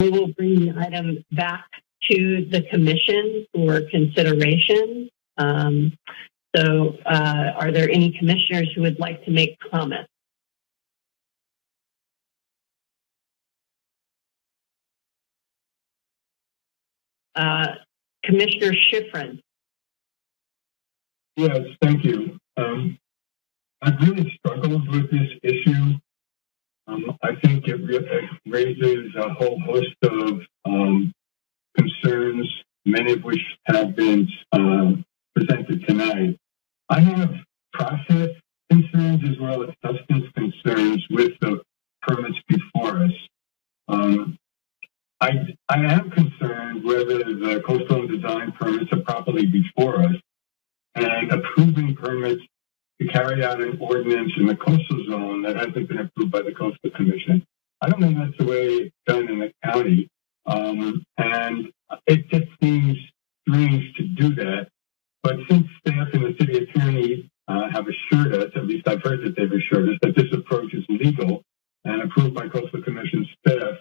We will bring the item back to the commission for consideration. So are there any commissioners who would like to make comments? Commissioner Schifrin. Yes, thank you. I've really struggled with this issue. I think it raises a whole host of concerns, many of which have been presented tonight. I have process concerns as well as substance concerns with the permits before us. I am concerned whether the coastal and design permits are properly before us, and approving permits to carry out an ordinance in the coastal zone that hasn't been approved by the Coastal Commission. I don't think that's the way it's done in the county, and it just seems strange to do that. But since staff and the city attorney have assured us, at least I've heard that they've assured us, that this approach is legal and approved by Coastal Commission staff,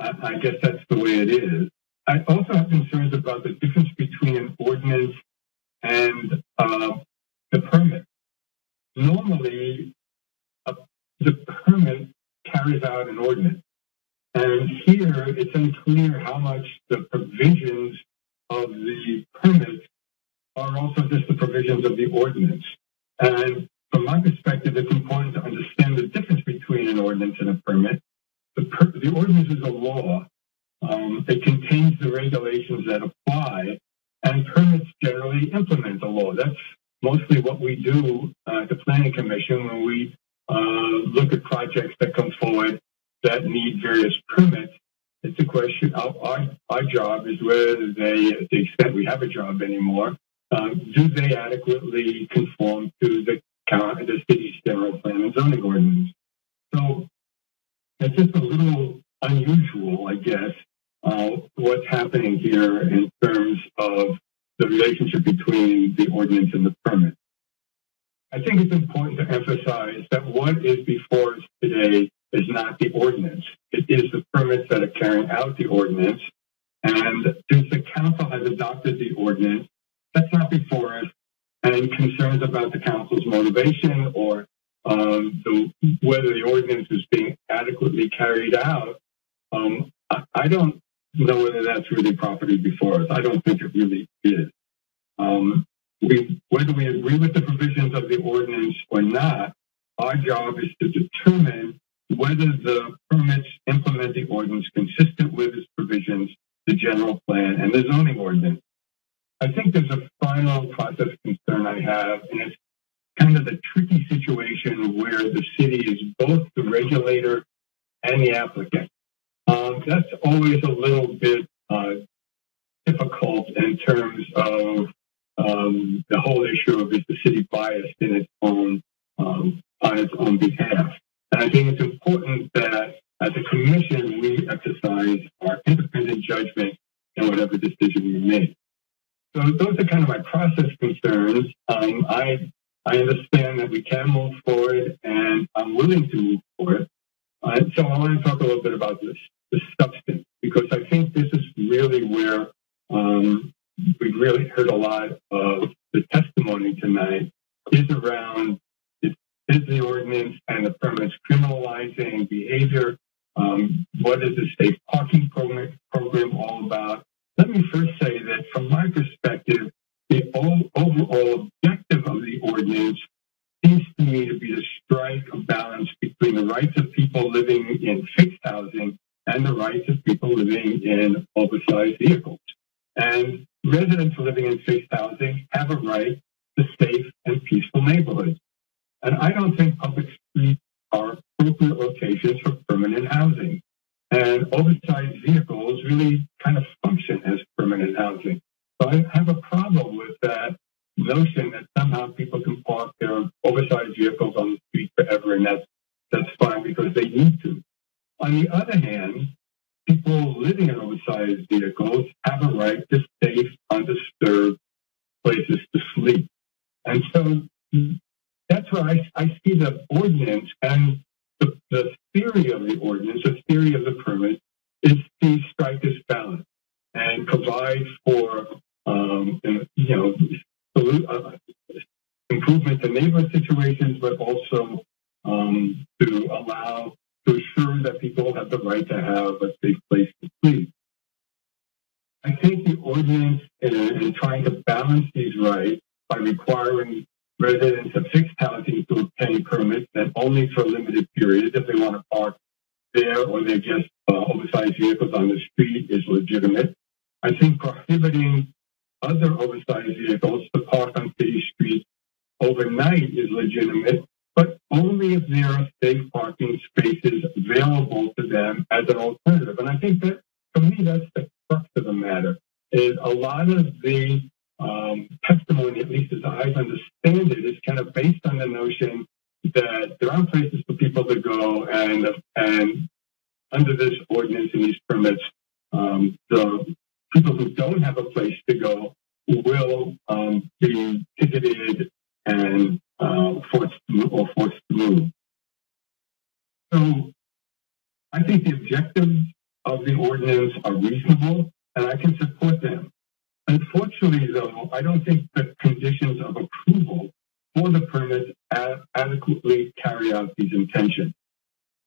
I guess that's the way it is. I also have concerns about the difference between an ordinance and the permit. Normally, the permit carries out an ordinance. And here, it's unclear how much the provisions of the permit are also just the provisions of the ordinance. And from my perspective, it's important to understand the difference between an ordinance and a permit. The ordinance is a law. It contains the regulations that apply, and permits generally implement the law. That's mostly what we do at the Planning Commission when we look at projects that come forward that need various permits. It's a question of our job is whether they, to the extent we have a job anymore, do they adequately conform to the city's general plan and zoning ordinance? So it's just a little unusual, I guess, what's happening here in terms of the relationship between the ordinance and the permit. I think it's important to emphasize that what is before us today is not the ordinance. It is the permits that are carrying out the ordinance. And since the council has adopted the ordinance, that's not before us. And concerns about the council's motivation or whether the ordinance is being adequately carried out, I don't know whether that's really properly before us. I don't think it really is. Whether we agree with the provisions of the ordinance or not, our job is to determine whether the permits implement the ordinance consistent with its provisions, the general plan, and the zoning ordinance. I think there's a final process concern I have, and it's kind of the tricky situation where the city is both the regulator and the applicant. That's always a little bit difficult in terms of the whole issue of is the city biased in its own on its own behalf. And I think it's important that as a commission we exercise our independent judgment in whatever decision we make. So those are kind of my process concerns. I understand that we can move forward, and I'm willing to move forward. So I want to talk a little bit about the substance, because I think this is really where we've really heard a lot of the testimony tonight is around is the ordinance and the permits criminalizing behavior. What is the safe parking program all about? Let me first say that from my perspective, the overall objective of the ordinance seems to me to be to strike a balance between the rights of people living in fixed housing and the rights of people living in oversized vehicles. And residents living in fixed housing have a right to safe and peaceful neighborhoods. And I don't think public streets are appropriate locations for permanent housing. And oversized vehicles really kind of function as permanent housing. So I have a problem with that notion that somehow people can park their oversized vehicles on the street forever, and that's fine because they need to. On the other hand, people living in oversized vehicles have a right to safe, undisturbed places to sleep. And so that's where I see the ordinance and the theory of the ordinance, the theory of the permit, is to strike this balance and provide for improvement to neighborhood situations, but also to assure that people have the right to have a safe place to sleep. I think the ordinance in trying to balance these rights by requiring residents of fixed housing to obtain permits and only for limited periods if they want to park there or they're just oversized vehicles on the street is legitimate. I think prohibiting other oversized vehicles to park on city streets overnight is legitimate, but only if there are safe parking spaces available to them as an alternative. And I think that, for me, that's the crux of the matter, is a lot of the testimony, at least as I understand it, is kind of based on the notion that there are places for people to go, and under this ordinance and these permits, the people who don't have a place to go will be ticketed and forced to move. So I think the objectives of the ordinance are reasonable, and I can support them. Unfortunately, though, I don't think the conditions of approval for the permits adequately carry out these intentions.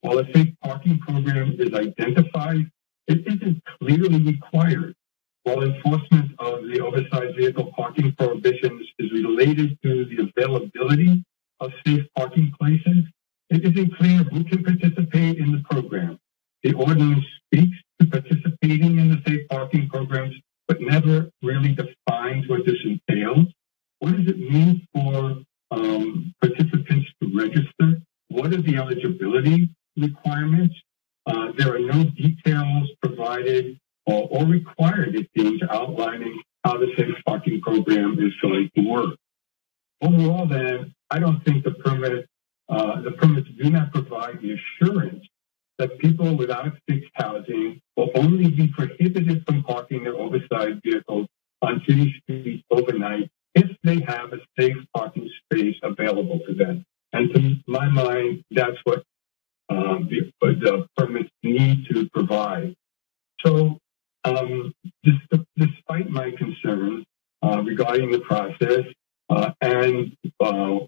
While a safe parking program is identified, it isn't clearly required. While enforcement of the oversized vehicle parking prohibitions is related to the availability of safe parking places, it isn't clear who can participate in the program. The ordinance speaks to participating in the safe parking programs, but never really defines what this entails. What does it mean for participants to register? What are the eligibility requirements? There are no details provided or required, it seems, outlining how the safe parking program is going to work. Overall, then, I don't think the permits do not provide the assurance that people without fixed housing will only be prohibited from parking their oversized vehicles on city streets overnight if they have a safe parking space available to them. And to my mind, that's what the permits need to provide. So, despite my concerns regarding the process and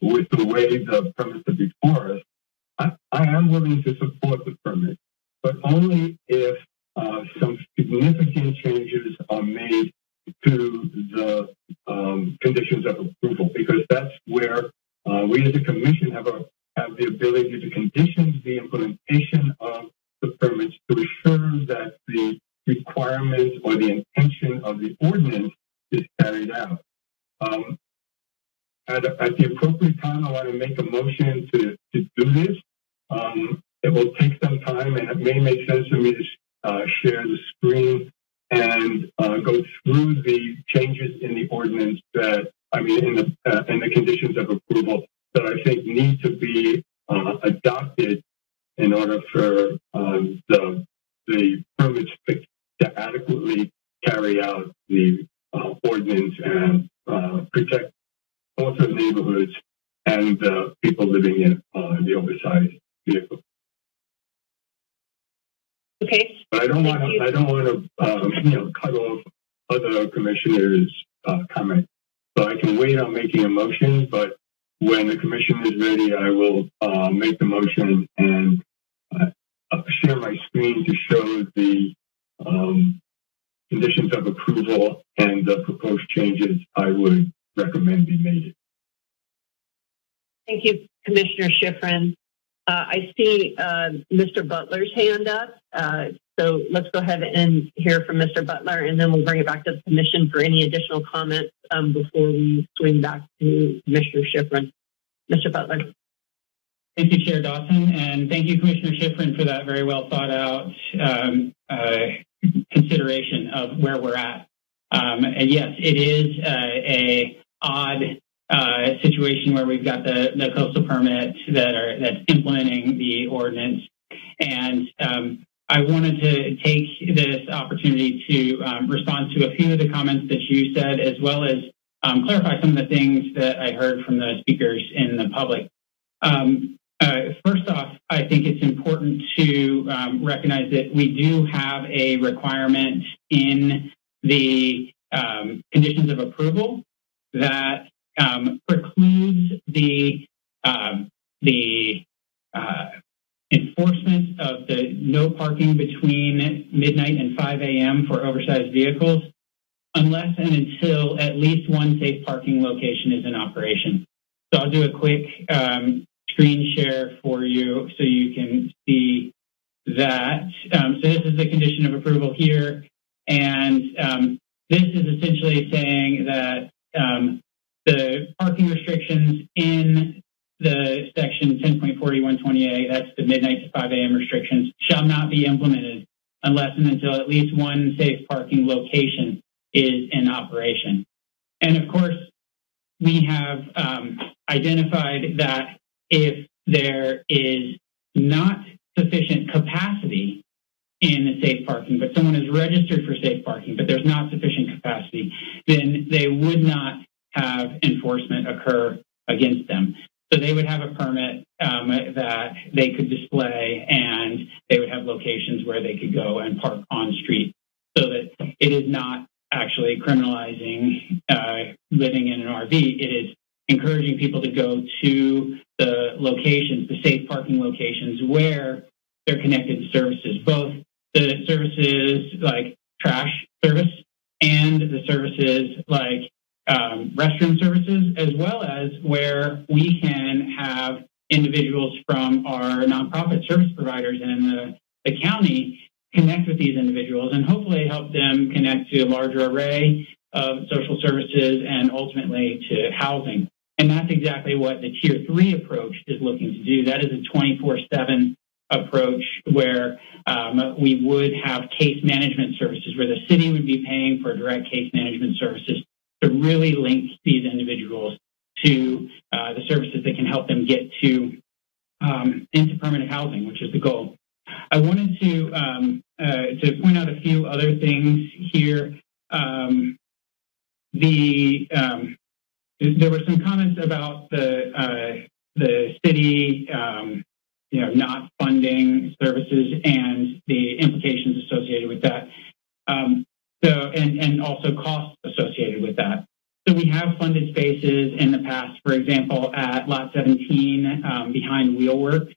with the way the permits are before us, I am willing to support the permit, but only if some significant changes are made to the conditions of approval, because that's where we as a commission have the ability to condition the implementation of the permits to assure that the requirements or the intention of the ordinance is carried out. At the appropriate time, I want to make a motion to do this. It will take some time, and it may make sense for me to share the screen and go through the changes in the ordinance in the conditions of approval that I think need to be adopted in order for the permits to adequately carry out the ordinance and protect both the neighborhoods and people living in the oversized vehicle. Okay. But I don't want to cut off other commissioners' comments. So I can wait on making a motion, but when the commission is ready, I will make the motion and share my screen to show the conditions of approval and the proposed changes I would recommend be made. Thank you, Commissioner Schifrin. I see Mr. Butler's hand up. So let's go ahead and hear from Mr. Butler, and then we'll bring it back to the commission for any additional comments before we swing back to Commissioner Schifrin. Mr. Butler. Thank you, Chair Dawson, and thank you, Commissioner Schifrin, for that very well thought out consideration of where we're at. And yes, it is a odd situation where we've got the coastal permits that's implementing the ordinance. And I wanted to take this opportunity to respond to a few of the comments that you said, as well as clarify some of the things that I heard from the speakers in the public. First off, I think it's important to recognize that we do have a requirement in the conditions of approval that precludes the enforcement of the no parking between midnight and 5 a.m. for oversized vehicles unless and until at least one safe parking location is in operation. So I'll do a quick screen share for you so you can see that. So this is the condition of approval here. And this is essentially saying that the parking restrictions in the section 10.4120A, that's the midnight to 5 a.m. restrictions, shall not be implemented unless and until at least one safe parking location is in operation. And of course, we have identified that if there is not sufficient capacity in the safe parking, but someone is registered for safe parking, but there's not sufficient capacity, then they would not have enforcement occur against them. So they would have a permit that they could display, and they would have locations where they could go and park on street, so that it is not actually criminalizing living in an RV. It is encouraging people to go to the locations, the safe parking locations, where they're connected to services, both the services like trash service and the services like restroom services, as well as where we can have individuals from our nonprofit service providers and the county connect with these individuals and hopefully help them connect to a larger array of social services and ultimately to housing. And that's exactly what the Tier 3 approach is looking to do. That is a 24/7 approach where we would have case management services, where the city would be paying for direct case management services to really link these individuals to the services that can help them get to into permanent housing, which is the goal. I wanted to point out a few other things here. There were some comments about the city, not funding services and the implications associated with that. And also costs associated with that. So we have funded spaces in the past, for example, at Lot 17 behind Wheelworks.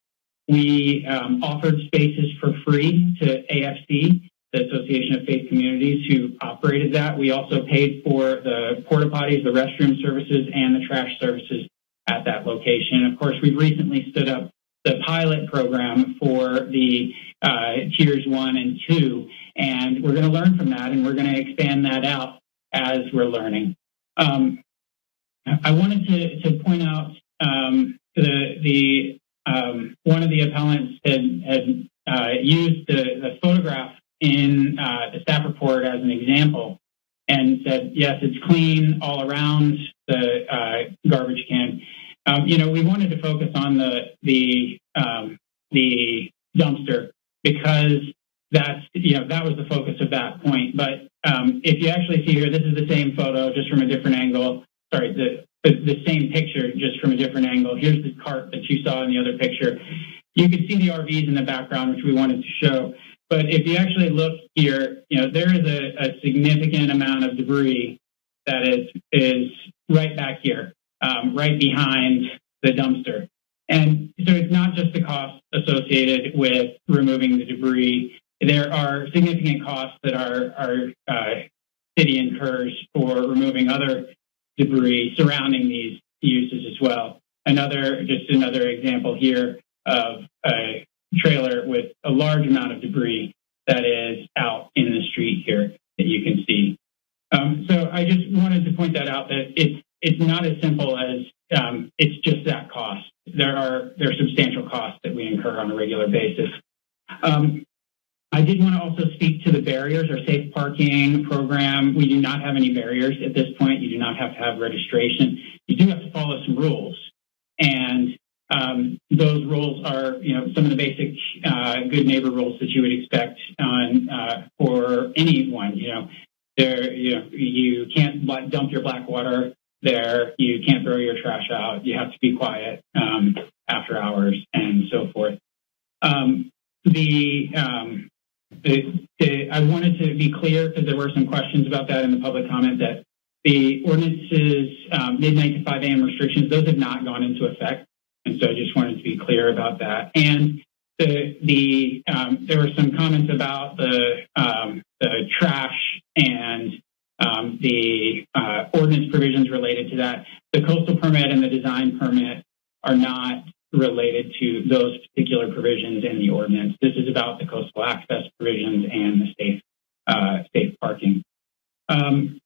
We offered spaces for free to AFC, the Association of Faith Communities, who operated that. We also paid for the porta potties, the restroom services, and the trash services at that location. And of course, we've recently stood up the pilot program for the tiers 1 and 2, and we're going to learn from that, and we're going to expand that out as we're learning. I wanted to point out one of the appellants had used the photograph in the staff report as an example and said, yes, it's clean all around the garbage can. We wanted to focus on the dumpster because that was the focus of that point. But if you actually see here, this is the same photo just from a different angle. Sorry, the same picture just from a different angle. Here's the cart that you saw in the other picture. You can see the RVs in the background, which we wanted to show. But if you actually look here, there is a significant amount of debris that is right back here, right behind the dumpster. And so it's not just the cost associated with removing the debris. There are significant costs that our city incurs for removing other debris surrounding these uses as well. Another example here of a trailer with a large amount of debris that is out in the street here that you can see. So I just wanted to point that out, that it's not as simple as it's just that cost. There are substantial costs that we incur on a regular basis. I did want to also speak to the barriers. Our safe parking program, we do not have any barriers at this point. You do not have to have registration. You do have to follow some rules. And those rules are, some of the basic good neighbor rules that you would expect for anyone. You can't dump your black water there. You can't throw your trash out. You have to be quiet after hours and so forth. I wanted to be clear, because there were some questions about that in the public comment, that the ordinance's midnight to 5 a.m. restrictions, those have not gone into effect. And so I just wanted to be clear about that. And there were some comments about the trash and the ordinance provisions related to that. The coastal permit and the design permit are not related to those particular provisions in the ordinance. This is about the coastal access provisions and the safe parking. And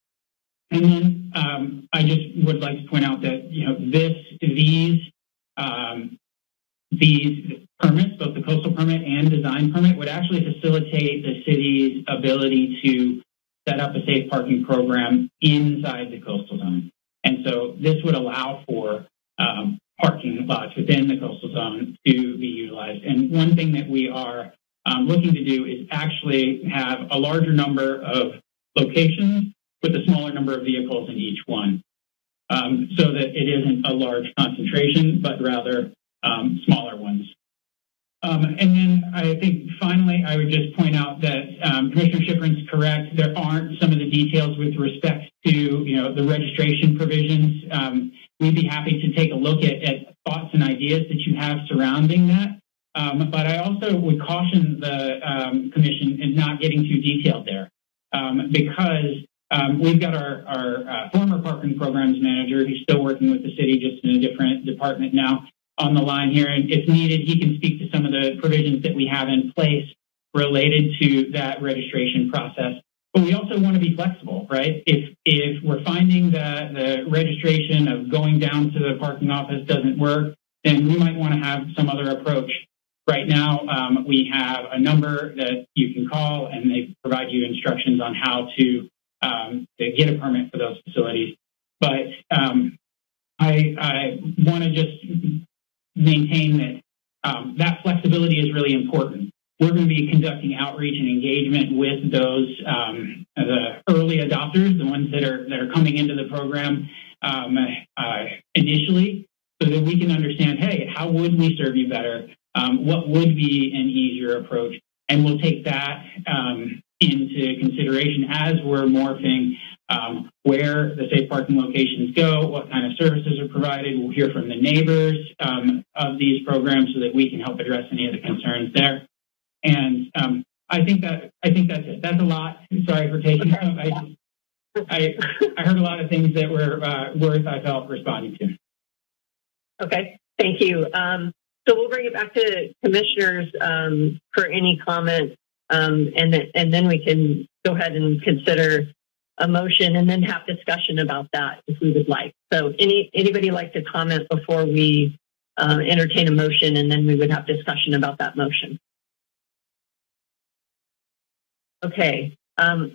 then I just would like to point out that these permits, both the coastal permit and design permit, would actually facilitate the city's ability to set up a safe parking program inside the coastal zone. And so this would allow for parking lots within the coastal zone to be utilized. And one thing that we are looking to do is actually have a larger number of locations with a smaller number of vehicles in each one, so that it isn't a large concentration, but rather smaller ones. And then I think finally, I would just point out that Commissioner Schifrin's correct. There aren't some of the details with respect to the registration provisions. We'd be happy to take a look at thoughts and ideas that you have surrounding that. But I also would caution the Commission in not getting too detailed there, because we've got our former parking programs manager, who's still working with the city, just in a different department now, on the line here. And if needed, he can speak to some of the provisions that we have in place related to that registration process. But we also want to be flexible, right? If we're finding that the registration of going down to the parking office doesn't work, then we might want to have some other approach. Right now, we have a number that you can call, and they provide you instructions on how to get a permit for those facilities. But I want to just maintain that that flexibility is really important. We're going to be conducting outreach and engagement with those the early adopters, the ones that are coming into the program initially, so that we can understand, hey, how would we serve you better? What would be an easier approach? And we'll take that into consideration as we're morphing where the safe parking locations go, what kind of services are provided. We'll hear from the neighbors of these programs so that we can help address any of the concerns there. And I think that's it. That's a lot. Sorry for taking. I heard a lot of things that were worth, I felt, responding to. Okay, thank you. So we'll bring it back to commissioners for any comments, and then we can go ahead and consider a motion and then have discussion about that if we would like. So anybody like to comment before we entertain a motion, and then we would have discussion about that motion? Okay,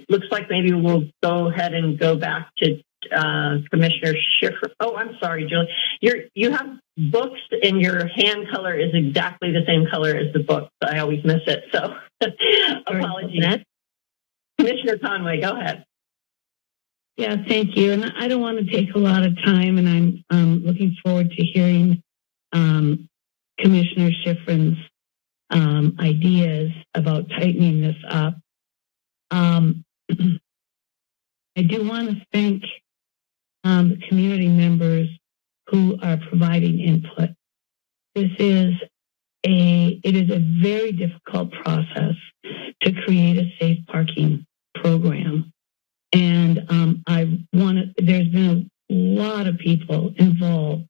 looks like maybe we'll go ahead and go back to Commissioner Schifrin. Oh, I'm sorry, Julie. You have books, and your hand color is exactly the same color as the book. I always miss it, so apologies. Commissioner Conway, go ahead. Yeah, thank you. And I don't want to take a lot of time, and I'm looking forward to hearing Commissioner Schifrin's ideas about tightening this up. I do want to thank the community members who are providing input. It is a very difficult process to create a safe parking program. And there's been a lot of people involved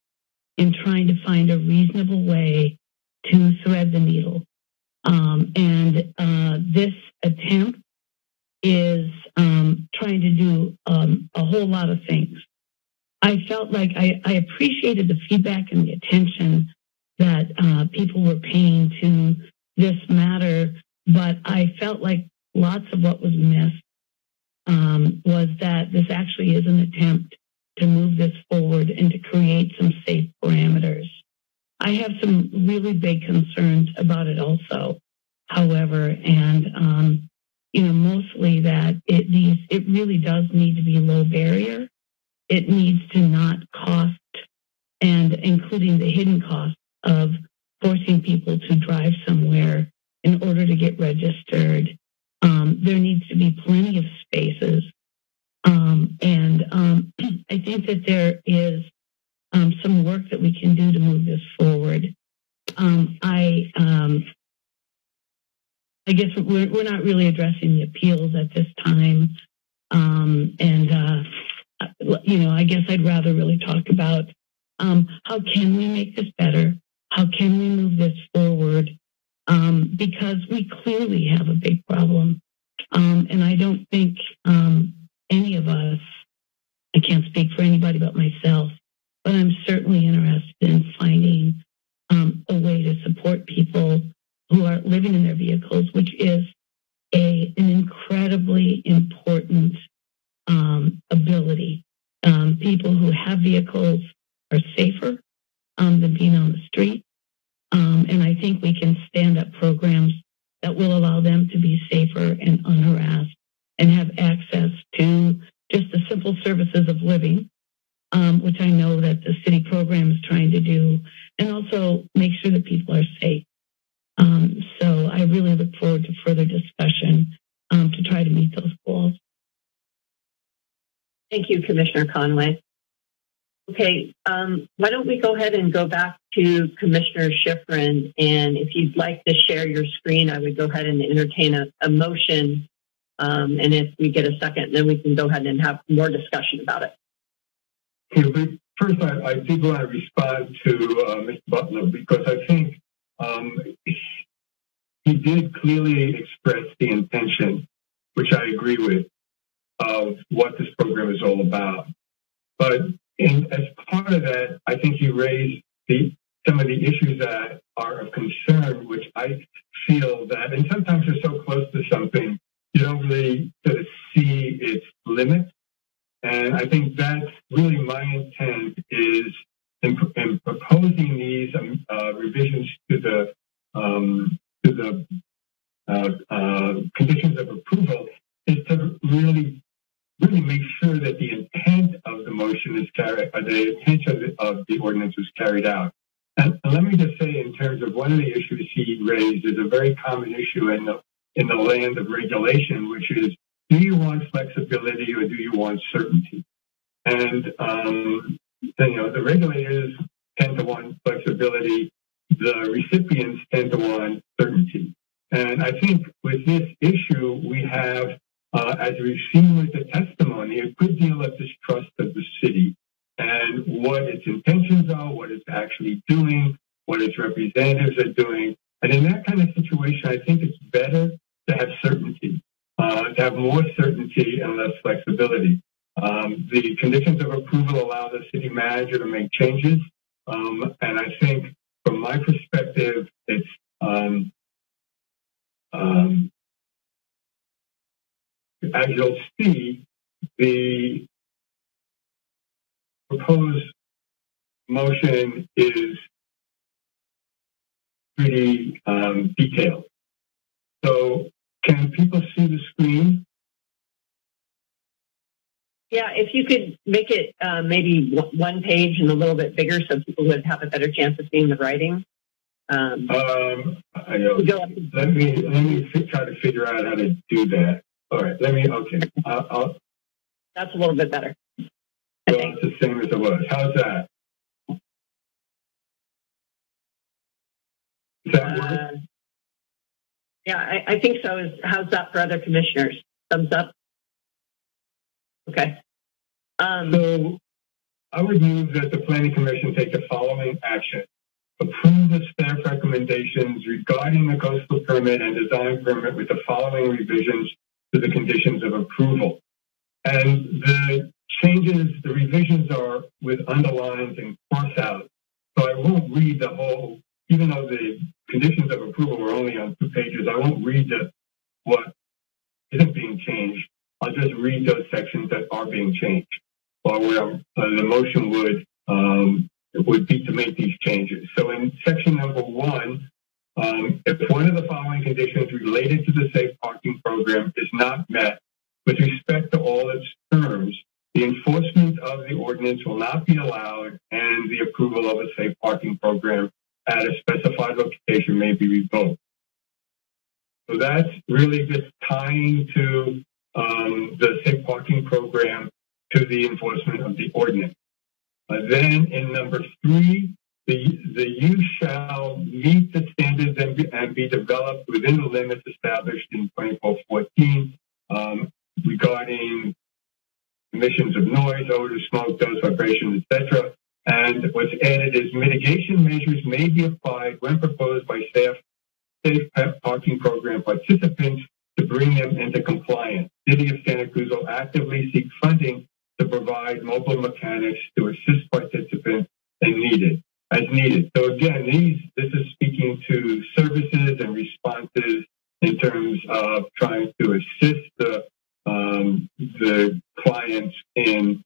in trying to find a reasonable way to thread the needle. This attempt is trying to do a whole lot of things. I felt like I appreciated the feedback and the attention that people were paying to this matter, but I felt like lots of what was missed was that this actually is an attempt to move this forward and to create some safe parameters. I have some really big concerns about it also, however, and mostly that it really does need to be low barrier. It needs to not cost, and including the hidden costs, of forcing people to drive somewhere in order to get registered. There needs to be plenty of spaces. I think that there is some work that we can do to move this forward. I guess we're not really addressing the appeals at this time. I guess I'd rather really talk about how can we make this better? How can we move this forward? Because we clearly have a big problem. And I don't think any of us, I can't speak for anybody but myself, but I'm certainly interested in finding a way to support people who are living in their vehicles, which is an incredibly important ability. People who have vehicles are safer than being on the street. And I think we can stand up programs that will allow them to be safer and unharassed and have access to just the simple services of living, which I know that the city program is trying to do, and also make sure that people are safe. So I really look forward to further discussion to try to meet those goals. Thank you, Commissioner Conway. Okay, why don't we go ahead and go back to Commissioner Schifrin, and if you'd like to share your screen, I would go ahead and entertain a motion, and if we get a second, then we can go ahead and have more discussion about it. Okay, but first, I did want to respond to Mr. Butler, because I think he did clearly express the intention, which I agree with, of what this program is all about. But as part of that, I think he raised some of the issues that are of concern, which I feel that, and sometimes you're so close to something, you don't really sort of see its limits. And I think that's really my intent, is in proposing these revisions to the conditions of approval, is to really make sure that the intent of the motion is carried, or the intent of the ordinance is carried out. And let me just say, in terms of one of the issues he raised, is a very common issue in the land of regulation, which is, do you want flexibility or do you want certainty? And the regulators tend to want flexibility. The recipients tend to want certainty. And I think with this issue, we have, as we've seen with the testimony, a good deal of distrust of the city and what its intentions are, what it's actually doing, what its representatives are doing. And in that kind of situation, I think it's better to have certainty, to have more certainty and less flexibility. The conditions of approval allow the city manager to make changes. And I think from my perspective, it's as you'll see, the proposed motion is pretty detailed. So can people see the screen? Yeah, if you could make it maybe one page and a little bit bigger so people would have a better chance of seeing the writing. I know. Let me try to figure out how to do that. All right, okay. That's a little bit better. Well, it's the same as it was. How's that? Does that work? Yeah, I think so. How's that for other commissioners? Thumbs up? Okay. So I would move that the Planning Commission take the following action. Approve the staff recommendations regarding the coastal permit and design permit with the following revisions to the conditions of approval. And the changes, the revisions are with underlines and cross out. So I won't read the whole, even though the conditions of approval were only on 2 pages, I won't read what isn't being changed. I'll just read those sections that are being changed. Or where the motion would be to make these changes. So in section number 1, if one of the following conditions related to the safe parking program is not met with respect to all its terms, the enforcement of the ordinance will not be allowed and the approval of a safe parking program as be revoked. So that's really just tying to the safe parking program to the enforcement of the ordinance. Then in number 3, the use shall meet the standards and be developed within the limits established in 2414 regarding emissions of noise, odor, smoke, dust, vibration, etc. And what's added is mitigation measures may be applied when proposed by safe parking program participants to bring them into compliance. City of Santa Cruz will actively seek funding to provide mobile mechanics to assist participants as needed. So again, this is speaking to services and responses in terms of trying to assist the clients in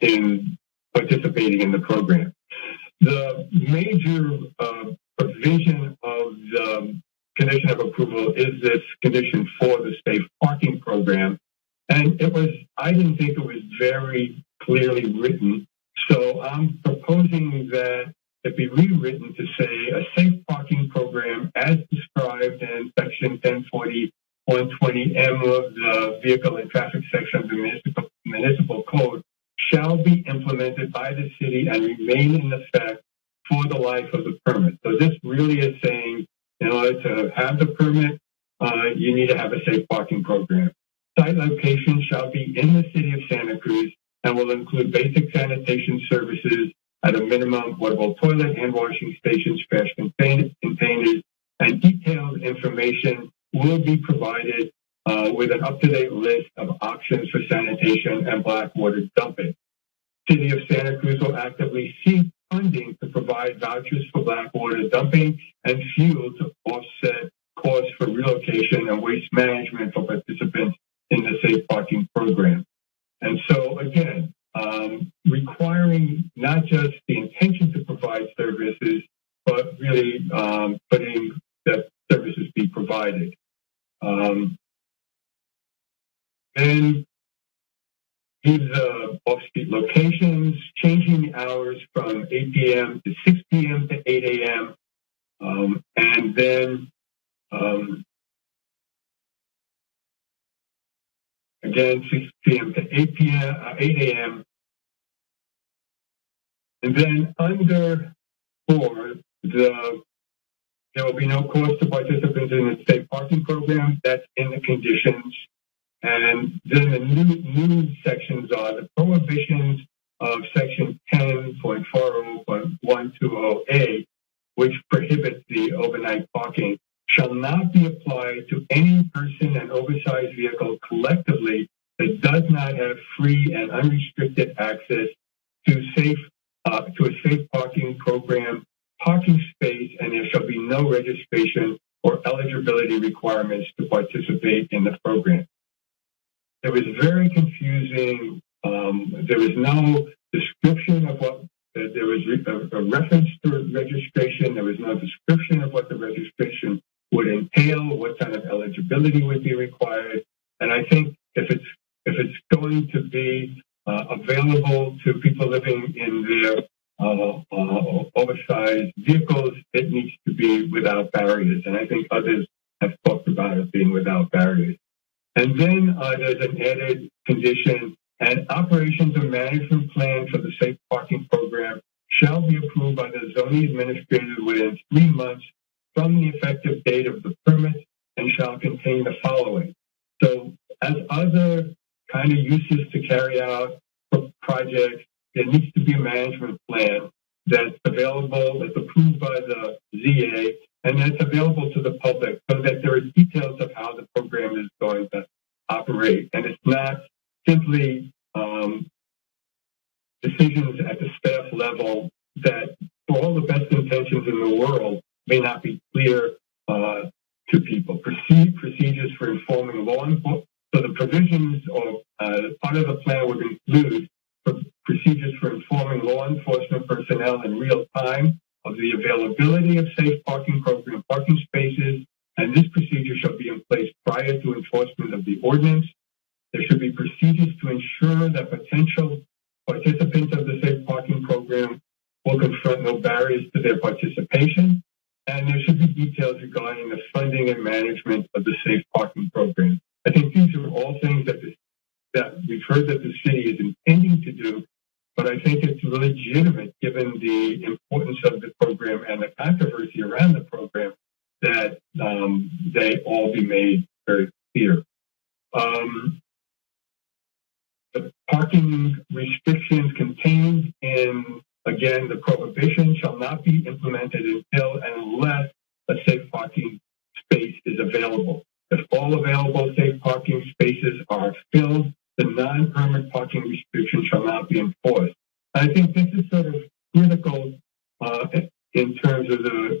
in participating in the program. The major provision of the condition of approval is this condition for the safe parking program. And I didn't think it was very clearly written. So I'm proposing that it be rewritten to say a safe parking program as described in section 1040-120M of the Vehicle and Traffic section of the Municipal Code shall be implemented by the city and remain in effect for the life of the permit. So this really is saying, in order to have the permit, you need to have a safe parking program. Site location shall be in the city of Santa Cruz and will include basic sanitation services at a minimum, portable toilet, hand washing stations, trash containers, and detailed information will be provided with an up-to-date list of options for sanitation and black water dumping. City of Santa Cruz will actively seek funding to provide vouchers for black water dumping and fuel to offset costs for relocation and waste management for participants in the safe parking program. And so again, requiring not just the intention to provide services, but really putting that services be provided. Then gives off-street locations, changing the hours from 8 p.m. to 6 p.m. to 8 a.m. And then again, 6 p.m. to 8 a.m. And then under 4, there will be no cost to participants in the safe parking program. That's in the conditions. And then the new sections are the prohibitions of section 10.40.120A, which prohibits the overnight parking, shall not be applied to any person and oversized vehicle collectively that does not have free and unrestricted access to a safe parking program parking space, and there shall be no registration or eligibility requirements to participate in the program. It was very confusing. There was no description of what, there was a reference to registration. There was no description of what the registration would entail, what kind of eligibility would be required. And I think if it's going to be available to people living in their oversized vehicles, it needs to be without barriers. And I think others have talked about it being without barriers. And then there's an added condition, an operations and management plan for the safe parking program shall be approved by the zoning administrator within 3 months from the effective date of the permit and shall contain the following. So as other kind of uses to carry out projects, there needs to be a management plan that's available, that's approved by the ZA, and that's available to the public so that there are details of how the program is going to operate. And it's not simply decisions at the staff level that, for all the best intentions in the world, may not be clear to people. Procedures for informing law enforcement. So the provisions of part of the plan would include procedures for informing law enforcement personnel in real time of the availability of safe parking program parking spaces, and this procedure shall be in place prior to enforcement of the ordinance. There should be procedures to ensure that potential participants of the safe parking program will confront no barriers barriers to their participation, and there should be details regarding the funding and management of the safe parking program. I think these are all things that we've heard that the city is intending to do, but I think it's legitimate given the importance of the program and the controversy around the program that they all be made very clear. The parking restrictions contained in, again, the prohibition shall not be implemented until and unless a safe parking space is available. If all available safe parking spaces are filled, the non-permit parking restriction shall not be enforced. I think this is sort of critical in terms of the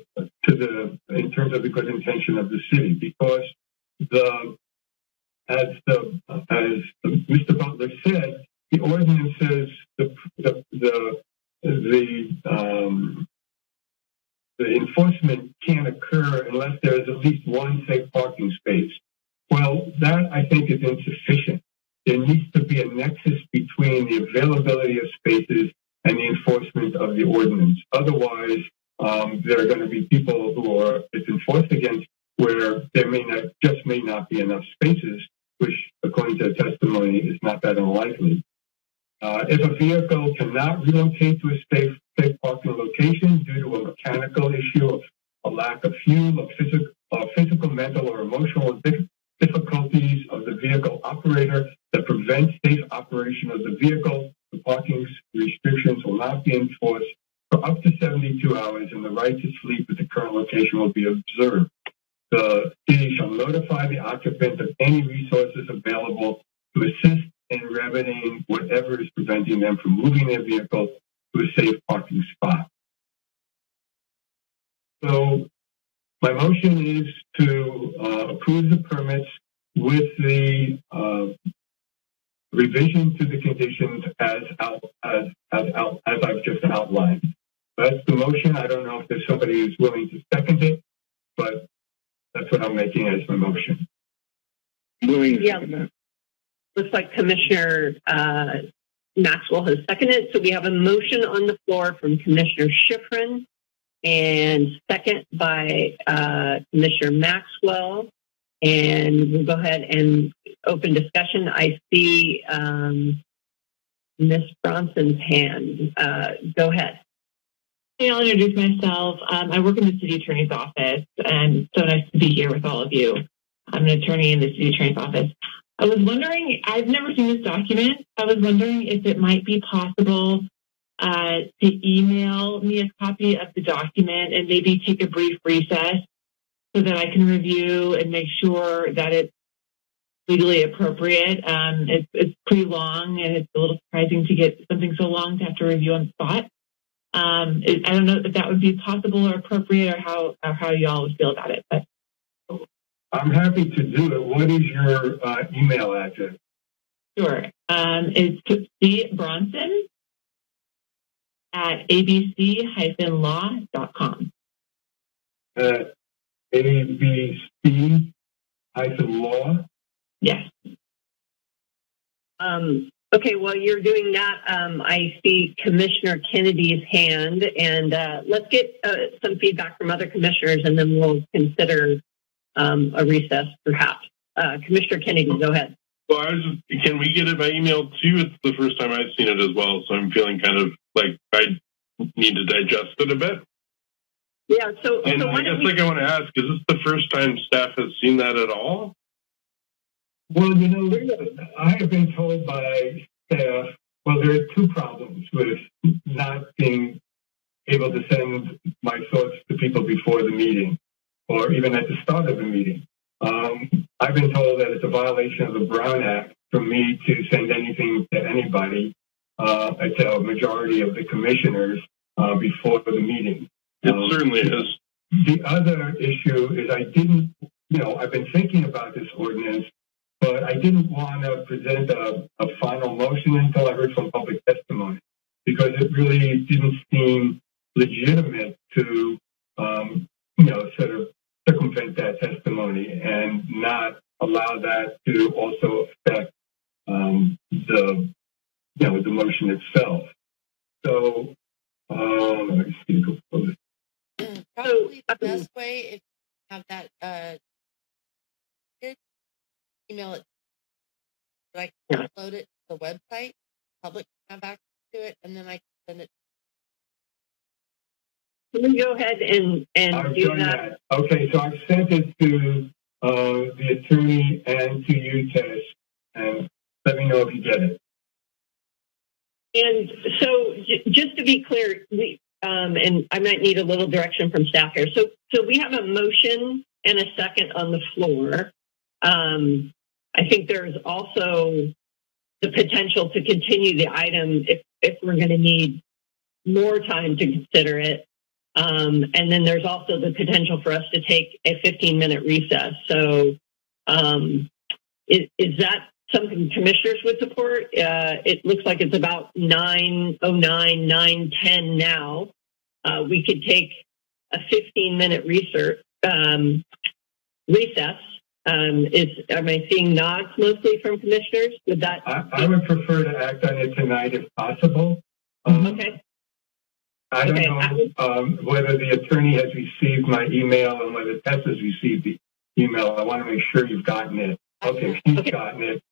good intention of the city, because as Mr. Butler said, the ordinance says the enforcement can't occur unless there is at least one safe parking space. Well, that I think is insufficient. There needs to be a nexus between the availability of spaces and the enforcement of the ordinance. Otherwise, there are going to be people who it's enforced against where there may not be enough spaces, which, according to the testimony, is not that unlikely. If a vehicle cannot relocate to a safe parking location due to a mechanical issue, of a lack of fuel, of physical, mental, or emotional difficulties of the vehicle operator that prevent safe operation of the vehicle, the parking restrictions will not be enforced for up to 72 hours, and the right to sleep at the current location will be observed. The city shall notify the occupant of any resources available to assist in remedying whatever is preventing them from moving their vehicle to a safe parking spot. So my motion is to approve the permits with the revision to the conditions as I've just outlined. That's the motion. I don't know if there's somebody who's willing to second it, but that's what I'm making as my motion. Yeah. Looks like Commissioner Maxwell has seconded. So we have a motion on the floor from Commissioner Schifrin and second by Commissioner Maxwell. And we'll go ahead and open discussion. I see Ms. Bronson's hand. Go ahead. Hey, I'll introduce myself. I work in the city attorney's office, and so nice to be here with all of you. I'm an attorney in the city attorney's office. I was wondering, I've never seen this document. I was wondering if it might be possible to email me a copy of the document and maybe take a brief recess so that I can review and make sure that it's legally appropriate. It's pretty long, and it's a little surprising to get something so long to have to review on the spot. I don't know if that would be possible or appropriate, or how y'all would feel about it. But I'm happy to do it. What is your email address? Sure. It's C. Bronson at abc-law.com. abc-law? Yes. Okay, while you're doing that, I see Commissioner Kennedy's hand, and let's get some feedback from other commissioners, and then we'll consider a recess, perhaps. Commissioner Kennedy, go ahead. Well, can we get it by email too? It's the first time I've seen it as well, so I'm feeling kind of like I need to digest it a bit. Yeah, so I guess I want to ask, is this the first time staff has seen that at all? Well, I have been told by staff, well, there are two problems with not being able to send my thoughts to people before the meeting, or even at the start of the meeting. I've been told that it's a violation of the Brown Act for me to send anything to anybody, to a majority of the commissioners, before the meeting. It certainly is. The other issue is I've been thinking about this ordinance, but I didn't want to present a final motion until I heard from public testimony, because it really didn't seem legitimate to, sort of circumvent that testimony and not allow that to also affect the motion itself. So Let me see. Probably the best way if you have that email it, but I can upload it to the website. Public can have access to it, and then I can send it. Can we go ahead and do that? Okay, so I've sent it to the attorney and to you, Tess, and let me know if you get it. And so, just to be clear, we and I might need a little direction from staff here. So we have a motion and a second on the floor. I think there's also the potential to continue the item if we're going to need more time to consider it. And then there's also the potential for us to take a 15-minute recess. So is that something commissioners would support? It looks like it's about 9:09, 9:10 now. We could take a 15-minute recess. Am I seeing nods mostly from commissioners? Would that? I would prefer to act on it tonight if possible. Okay. I don't know whether the attorney has received my email and whether Tess has received the email. I want to make sure you've gotten it. Okay, she's gotten it.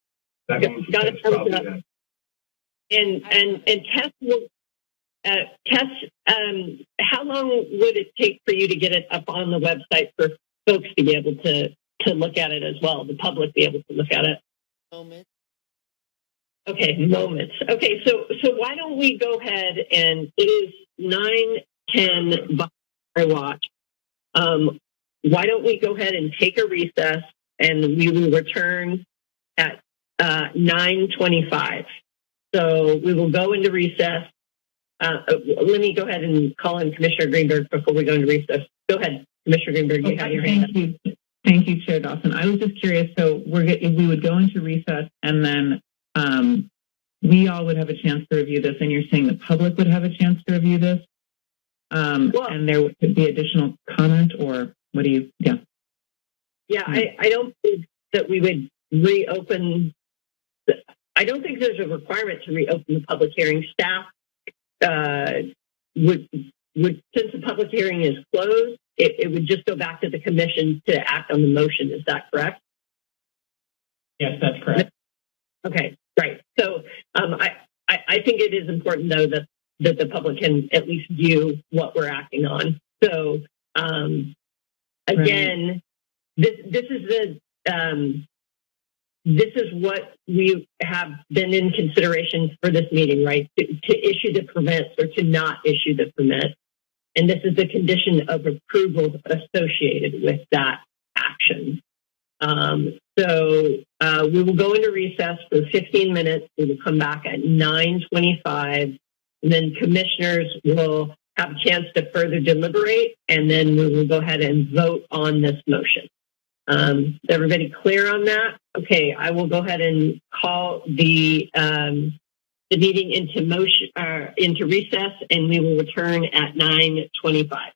That means got it. probably that. And Tess will. Tess, how long would it take for you to get it up on the website for folks to be able to look at it as well, the public be able to look at it? Moments. Okay, moments. Okay, so why don't we go ahead and it is 9:10 by my watch. Why don't we go ahead and take a recess and we will return at 9:25. So we will go into recess. Let me go ahead and call in Commissioner Greenberg before we go into recess. Go ahead, Commissioner Greenberg. You have your hand up. Thank you, Chair Dawson. I was just curious. So we would go into recess, and then we all would have a chance to review this. And you're saying the public would have a chance to review this, and there would be additional comment, or what do you? Yeah. Yeah, I don't think that we would reopen. I don't think there's a requirement to reopen the public hearing. Staff would since the public hearing is closed, it would just go back to the commission to act on the motion. Is that correct? Yes, that's correct. Okay, great. So I think it is important though that the public can at least view what we're acting on. So again, this is what we have been in consideration for this meeting, right? To issue the permits or to not issue the permit. And this is the condition of approval associated with that action. So we will go into recess for 15 minutes. We will come back at 9:25. And then commissioners will have a chance to further deliberate. And then we will go ahead and vote on this motion. Is everybody clear on that? Okay, I will go ahead and call the meeting into recess, and we will return at 9:25.